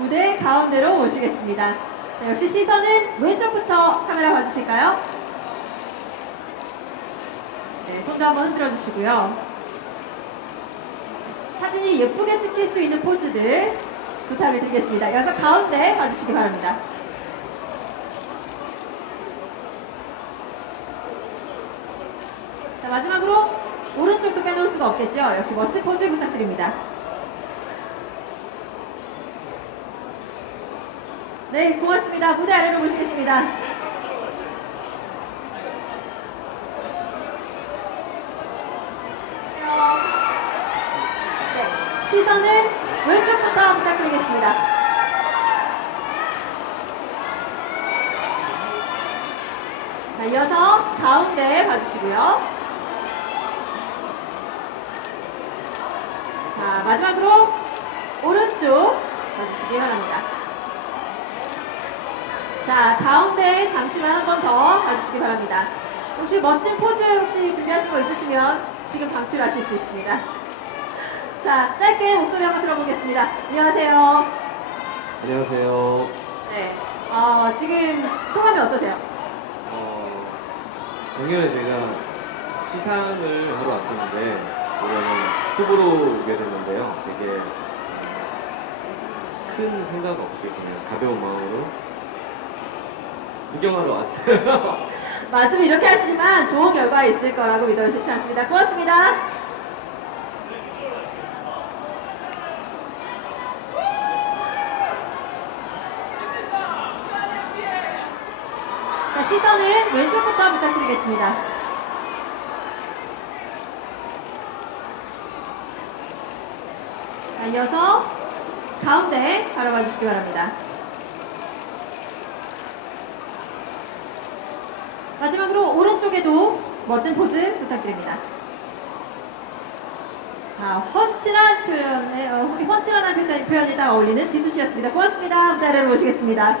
무대 가운데로 모시겠습니다. 자, 역시 시선은 왼쪽부터 카메라 봐주실까요? 네, 손도 한번 흔들어 주시고요. 사진이 예쁘게 찍힐 수 있는 포즈들 부탁을 드리겠습니다. 여기서 가운데 봐주시기 바랍니다. 자, 마지막으로 오른쪽도 빼놓을 수가 없겠죠? 역시 멋진 포즈 부탁드립니다. 네, 고맙습니다. 무대 아래로 모시겠습니다. 네, 시선은 왼쪽부터 부탁드리겠습니다. 자, 이어서 가운데 봐주시고요. 자, 마지막으로 오른쪽 봐주시기 바랍니다. 자, 가운데 잠시만 한 번더 봐주시기 바랍니다. 혹시 멋진 포즈 혹시 준비하신 거 있으시면 지금 방출하실 수 있습니다. 자, 짧게 목소리 한번 들어보겠습니다. 안녕하세요. 안녕하세요. 네, 어, 지금 소감이 어떠세요? 어, 작년에 제가 시상을 하러 왔었는데 올해는 후보로 오게 됐는데요. 되게 음, 큰 생각 없이 그냥 가벼운 마음으로 구경하러 왔어요. 말씀 이렇게 하시지만 좋은 결과 있을 거라고 믿어 쉽지 않습니다. 고맙습니다. 자, 시선은 왼쪽부터 부탁드리겠습니다. 자, 이어서 가운데 바라봐 주시기 바랍니다. 마지막으로 오른쪽에도 멋진 포즈 부탁드립니다. 자, 훤칠한 표현에, 어, 훤칠한 표현, 표현이 딱 어울리는 지수 씨였습니다. 고맙습니다. 무대 아래로 모시겠습니다.